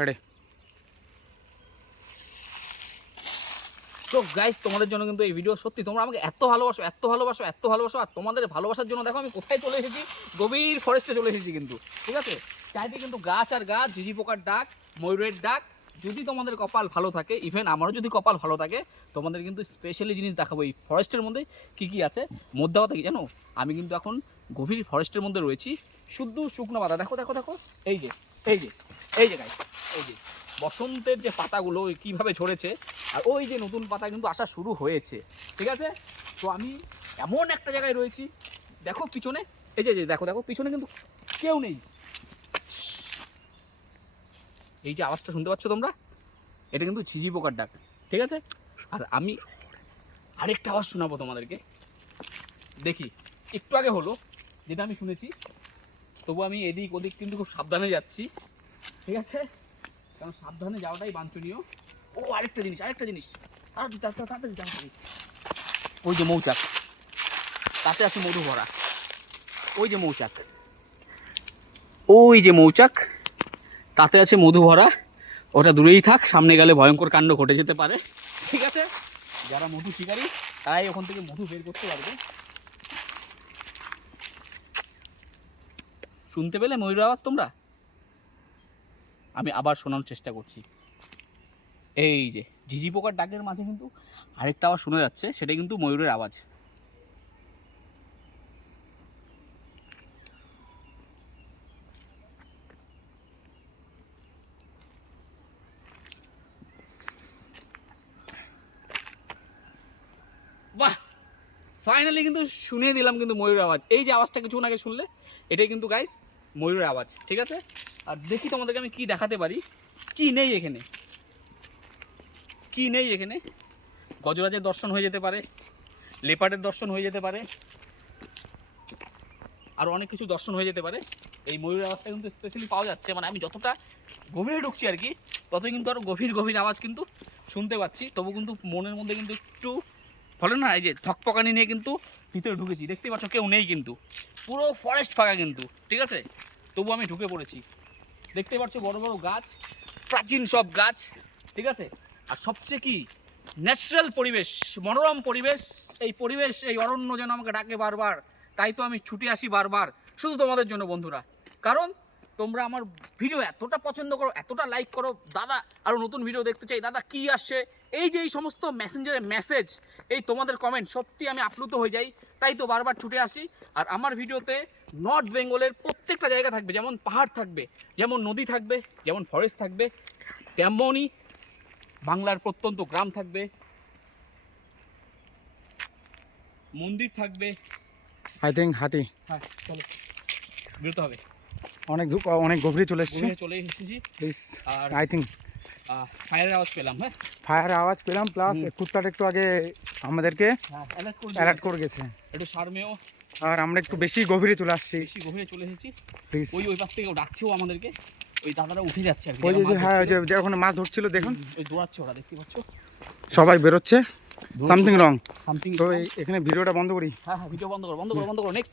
Ready. তো guys, তোমাদের জন্য কিন্তু এই ভিডিও সত্যি, তোমরা আমাকে এত ভালোবাসো এত ভালোবাসো এত ভালোবাসো, আর তোমাদের ভালোবাসার জন্য দেখো আমি কোথায় চলে এসেছি, গভীর ফরেস্টে চলে এসেছি কিন্তু, ঠিক আছে। চারিদিকে কিন্তু গাছ আর গাছ, ঝিঝি পোকার ডাক, ময়ূরের ডাক। যদি তোমাদের কপাল ভালো থাকে, ইভেন আমারও যদি কপাল ভালো থাকে, তোমাদের কিন্তু স্পেশালি জিনিস দেখাবো এই ফরেস্টের মধ্যে কী কী আছে। মধ্যে কথা কি জানো, আমি কিন্তু এখন গভীর ফরেস্টের মধ্যে রয়েছি, শুদ্ধ শুকনো পাতা। দেখো দেখো দেখো, এই যে এই যে এই যে গাইস, এই যে বসন্তের যে পাতাগুলো কীভাবে ঝরেছে, আর ওই যে নতুন পাতা কিন্তু আসা শুরু হয়েছে, ঠিক আছে। তো আমি এমন একটা জায়গায় রয়েছি, দেখো পিছনে, এই যে দেখো দেখো পিছনে কিন্তু কেউ নেই। এই যে আওয়াজটা শুনতে পাচ্ছ তোমরা, এটা কিন্তু ঝিঝি পোকার ডাক, ঠিক আছে। আর আমি আরেকটা আওয়াজ শোনাবো তোমাদেরকে, দেখি একটু আগে হলো যেটা আমি শুনেছি, তবু আমি এদিক ওদিক কিন্তু খুব সাবধানে যাচ্ছি, ঠিক আছে, কারণ সাবধানে যাওয়াটাই বাঞ্ছনীয়। ও আরেকটা জিনিস তাড়াতাড়ি, ওই যে মৌচাক, তাতে আছে মধু ভরা, ওই যে মৌচাক, ওই যে মৌচাক, তাতে আছে মধু ভরা। ওটা দূরেই থাক, সামনে গেলে ভয়ঙ্কর কাণ্ড ঘটে যেতে পারে, ঠিক আছে। যারা মধু শিকারী তারাই ওখান থেকে মধু বের করতে পারবে। শুনতে পেলে ময়ূরের আওয়াজ তোমরা? আমি আবার শোনানোর চেষ্টা করছি। এই যে ঝিঝি পোকার ডাকের মাঝে কিন্তু আরেকটা আওয়াজ শোনা যাচ্ছে, সেটা কিন্তু ময়ূরের আওয়াজ। বাহ, ফাইনালি কিন্তু শুনিয়ে দিলাম কিন্তু ময়ূরের আওয়াজ। এই যে আওয়াজটা কিছুক্ষণ আগে শুনলে, এটাই কিন্তু গাইস ময়ূরের আওয়াজ, ঠিক আছে। আর দেখি তোমাদেরকে আমি কি দেখাতে পারি। কি নেই এখানে, কি নেই এখানে? গজরাজের দর্শন হয়ে যেতে পারে, লেপার্ডের দর্শন হয়ে যেতে পারে, আর অনেক কিছু দর্শন হয়ে যেতে পারে। এই ময়ূরের আওয়াজটা কিন্তু স্পেশালি পাওয়া যাচ্ছে, মানে আমি যতটা গভীরে ঢুকছি আর কি, ততই কিন্তু আরও গভীর গভীর আওয়াজ কিন্তু শুনতে পাচ্ছি। তবু কিন্তু মনের মধ্যে কিন্তু একটু বলে না, এই যে থকপকানি নিয়ে কিন্তু ভিতরে ঢুকেছি। দেখতেই পাচ্ছ কেউ নেই কিন্তু, পুরো ফরেস্ট ফাঁকা কিন্তু, ঠিক আছে। তবু আমি ঢুকে পড়েছি, দেখতেই পাচ্ছ বড় বড় গাছ, প্রাচীন সব গাছ, ঠিক আছে। আর সবচেয়ে কি ন্যাচারাল পরিবেশ, মনোরম পরিবেশ। এই পরিবেশ, এই অরণ্য যেন আমাকে ডাকে বারবার, তাই তো আমি ছুটে আসি বারবার শুধু তোমাদের জন্য বন্ধুরা। কারণ তোমরা আমার ভিডিও এতটা পছন্দ করো, এতটা লাইক করো, দাদা আরও নতুন ভিডিও দেখতে চাই, দাদা কী আসছে, এই যে এই সমস্ত মেসেঞ্জারের মেসেজ, এই তোমাদের কমেন্ট, সত্যি আমি আপ্লুত হয়ে যাই, তাই তো বারবার ছুটে আসি। আর আমার ভিডিওতে নর্থ বেঙ্গলের প্রত্যেকটা জায়গা থাকবে, যেমন পাহাড় থাকবে, যেমন নদী থাকবে, যেমন ফরেস্ট থাকবে, তেমনই বাংলার প্রত্যন্ত গ্রাম থাকবে, মন্দির থাকবে। আই থিঙ্ক হাতি। হ্যাঁ চলো, বেরোতে হবে, অনেক গভীরে চলে এসেছি। চলে এসেছি। প্লিজ, আর আই থিঙ্ক ফায়ারের আওয়াজ পেলাম। হ্যাঁ, ফায়ারের আওয়াজ পেলাম, প্লাস কুত্তাটা একটু আগে আমাদেরকে অ্যালার্ট করে গেছে, একটু সারমেয়। আর আমরা একটু বেশি গভীরে চলে আসছি, বেশি গভীরে চলে এসেছি। প্লিজ। ওই পাশ থেকে ডাকছেও আমাদেরকে, ওই দাদারা উঠে যাচ্ছে আর কি। ওই যে হ্যাঁ, ওই যে ওখানে মাছ ধরছিল দেখুন, ওই দৌড়াচ্ছে ওরা, দেখতে পাচ্ছ সবাই বেরোচ্ছে, সামথিং রং। সামথিং। তো এখানে ভিডিওটা বন্ধ করি। হ্যাঁ, ভিডিও বন্ধ করো, নেক্সট